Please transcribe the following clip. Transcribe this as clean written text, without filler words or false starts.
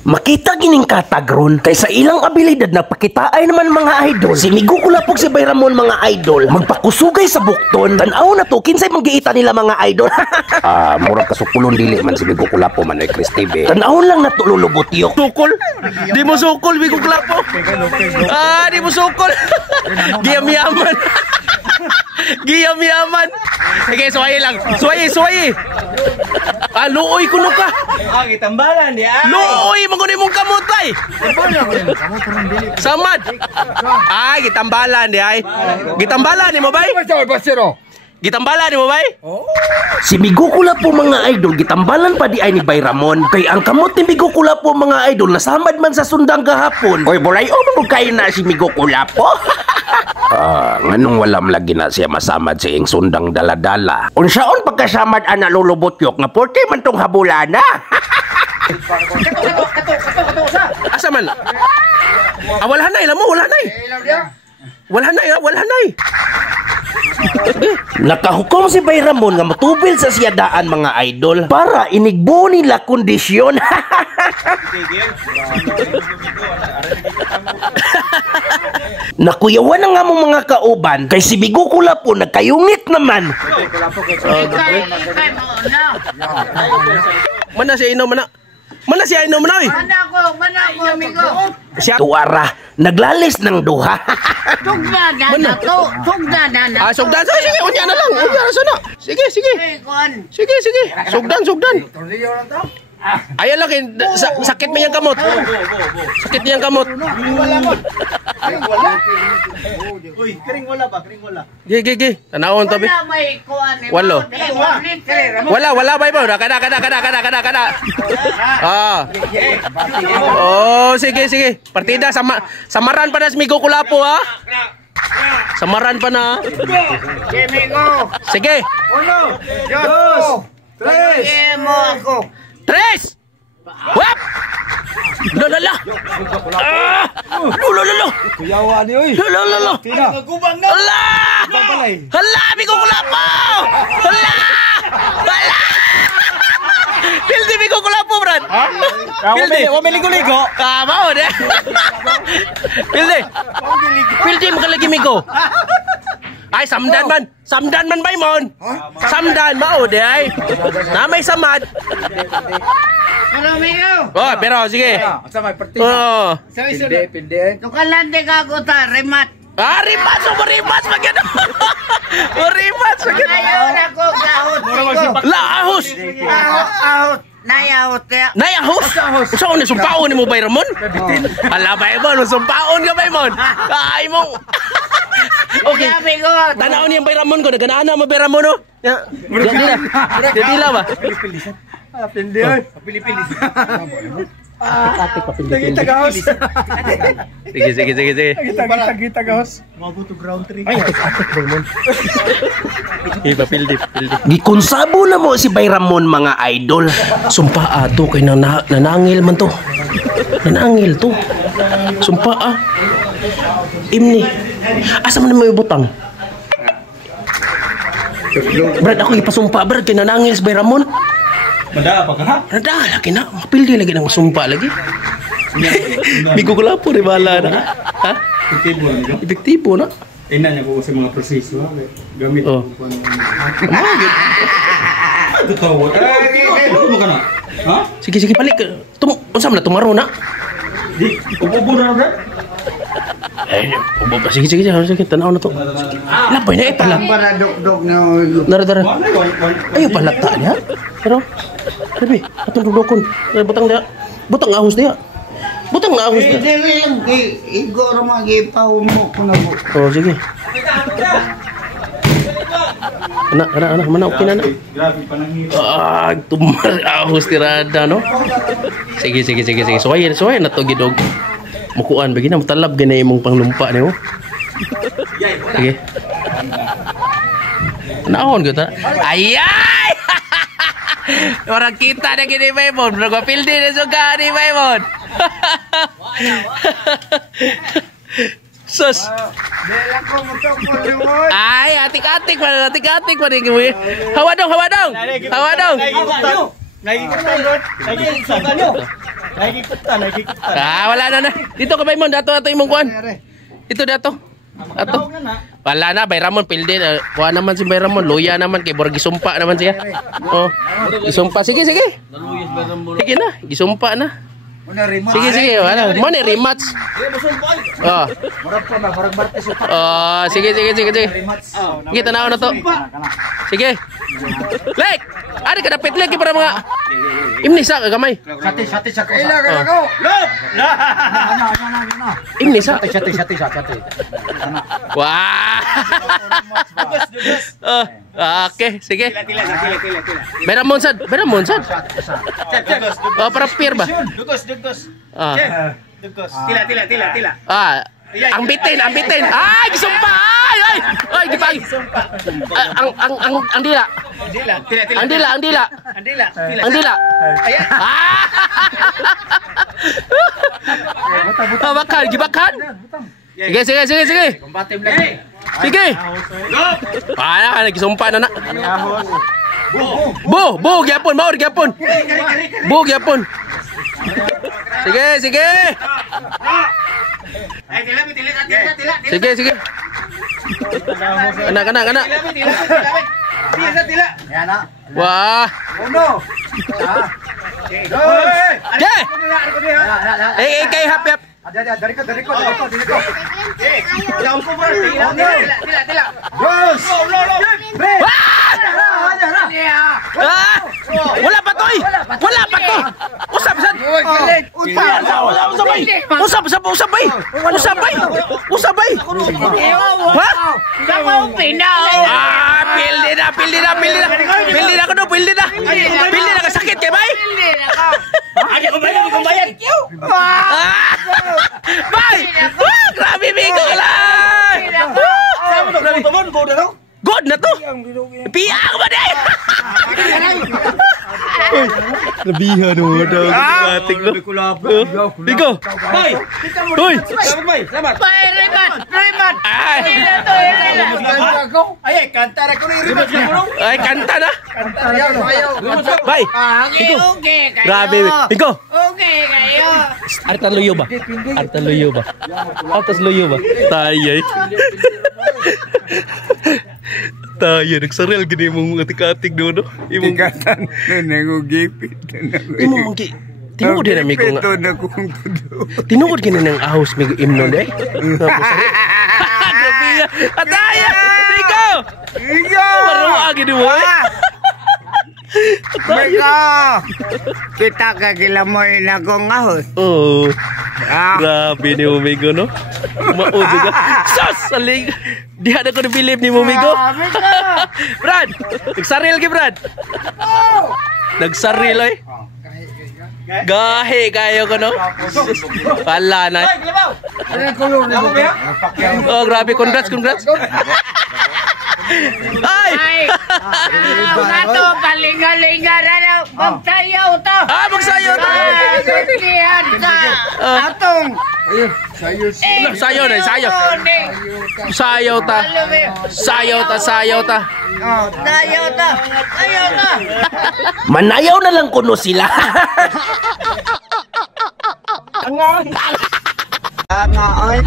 Makita gining katagron kay sa ilang abilidad na pakitaay naman mga idol. Si Migo Kulapog si Bayramon mga idol magpakusugay sa bukton. Tan-aw na to kinsay manggiita nila mga idol. Murag kasukulon dili man si Migo Kulapo man ay Chris TV. Tan-aw lang na to lulubot yo. Sukol? Di mo sukol Migo Kulapo. Di mo sukol. Giyam-yaman. Giyam-yaman. Sige, suwaye lang. Suwaye. Luoy kuno ka. Gitambalan di ay. Luoy magunay mong kamutay. Samad. Gitambalan di ay. Gitambalan ni mo bay? Gitambalan ni mo bay? Si Migo Kulapo mga idol gitambalan pa di ay ni Bayramon. Kay ang kamot ni Migo Kulapo mga idol nasamad man sa sundang gahapon. Oy bulay mo kayo na si Migo Kulapo. Nganong walam lagi na siya masamad sa iyong sundang daladala. Unsaon pagkasamad ana lulubot yok nga porte man tong habulana. Asa man? Walhanay lamo, walhanay. Walhanay. Nakahukom si Bayramon nga matubil sa siyadaan mga idol para inigbo nila kondisyon. Nakuyawan na nga mong mga kauban kay si Migo Kulapo nagkayungit naman. Mana siya inom mana? Mana siya inom mana? Mana ko amigo. Siya tuwara naglalis ng duha. Sugdanan na to. Sugdanan na. Sugdan. Sige, unya na lang. Unya na sana. Sige. Sige. Sugdan. Ayan lang, sakit mo yung kamot. Sakit niyang kamot. Uy, kring wala ba? Gigi. Tanawon to, bi. Walo. Wala ba iba? Kada. Sige. Partida, samaran pa na si Migo Kulapo, ha? Samaran pa na. Sige. 1, 2, 3. Mo ako. 3! Wap! Lala! Lolo! Kuyawa ni oy. Lolo! Magubang na. Hala! Migo Kulapo! Hala! Pildi Migo Kulapo, Brad! Pildi! Wa may ligo-ligo. Mao de. Pildi magalagi Migo. Ay, samdan man ba mon? Samdan, mao de ay. Na may samad. Hello, amigo. Pero sige. Sa may partida. Pilde. Tukalande ka ko ta, remat. Rimas magyano. Rimas magyano. Ayaw na ko gahot. Laahos. Ahot. Nayahot kaya. Nayahos? Saan na sumpaon ni mo ba, Ramon? Ala ba, Ramon? Sumpaon ka ba, Ramon? Ay mo. Okay. Tanaw niya ba, Ramon ko? Naganaan na mo ba, Ramon, no? Dila ba? Pilde oy. Pilipilis. Sige. Tagahos. Mabuto ground 3. Iba pildi. Gikonsabo na mo si Bayramon mga idol. Sumpa ato kay nanangil man to. Nanangil to. Sumpa Imni. Asa man mo ibutang? Brad ako ipasumpa brad kay nanangil si Bayramon. Mada pa ka ha? Nada lagi na. Pildi lagi nang sumpa lagi. Migo Kulapo ri bala na. Ha? Epektibo na. Ina niya ko sa mga proseso gamit ko ano. Totoo. Ano ka na? Ha? Sige balik. Unsa man na tumaro na? Di, ubo na bro. Sige, tanaw na to. Lapay na pala. Para dog na. Dara. Ayo palata niya. Pero, sabi, atong dudokon. Butang ahos dia. Dili lang kay igor magipaw mo kuno. Sige. Ana, mana okay na. Grabe pananghirap. Tumar ahos tirada no. Sige. Suwayan na to gidog. Mukuan bagi na mutalab gina imong panglumpa nimo. Sige. Naon kita? Ayay! Orang kita na gini Maymon. Nagpapildi na suga ni Maymon. Sus. Ay, atik-atik pa rin. Hawa dong. Wala na. Dito ka Baymon, dato imong kuan. Dito dato. Ato. Wala na, Bayramon pilde na. Kuha naman si Bayramon, luya naman kay Borg gisumpa naman siya. Oh. Gisumpa sige. Sige na, gisumpa na. Sige, wala. Mo ni rematch. Oh. Oh, sige. Sige, tanaw na to. Sige. Lek. Ari ka dapit lek para mga imni sa gamay. Sati sa kaila ka ko. Lop. Imni sa. Sati. Wah. Okay, sige. Tila. Bayramon sad. Oh, para pier ba? Dugos. Dugos. Tila. Ang bitin. Ay, gisumpa. Ay, gipag. Ang dila. Tila. Ang dila. Ayan. Bakan, gibakan. Sige. Sige. Nagisumpa na. Bo, gyapon. Sige. Ay, tila. Sige. Kana. Tila. Wah. Kay hap. Dari ko. Tila. Bos. Wala pa to. Usap sad. Usap bay. Ha? Pildi na ka sakit kay bay. Ay, ko bayad. Bay! Grabe bigo ka lang! God na to! Piyak ba din? Nabihan mo daw. Ating no. Bigo! Bay! Uy! Bay, Raymond. Ay, kanta ra ko ni Raymond. Ay, kanta na! Bay! Okay kayo. Grabe! Bigo! Okay kayo. Artan luyo ba? Tayo. Tayo, nagsaril gini mong atik-atik doon, no? Imong Ikatan na nagugipit. imong mangki. Tinugod din mi ko nga. Tinugod gini ng ahos mi imnon day. Grabe. Ataya! Bigo! Maruwa gini mo. Mega! Kita kagilamoy na kong ahos. Oh. Grabe ni Umigo, no? Maod ka. Sus! Aling! Di na ko na-believe ni Umigo. Brad! Nagsaril ki, Brad! Nagsaril, eh. Gahe kayo ko, no? Wala na. Oh, grabe. Congrats. Ay! Nato, palinga-linga na lang. Magsayaw to. Magsayaw to! Kaya sa atong. Sayaw ta. Sayaw ta. Manayaw na lang kuno sila. Nga, ay.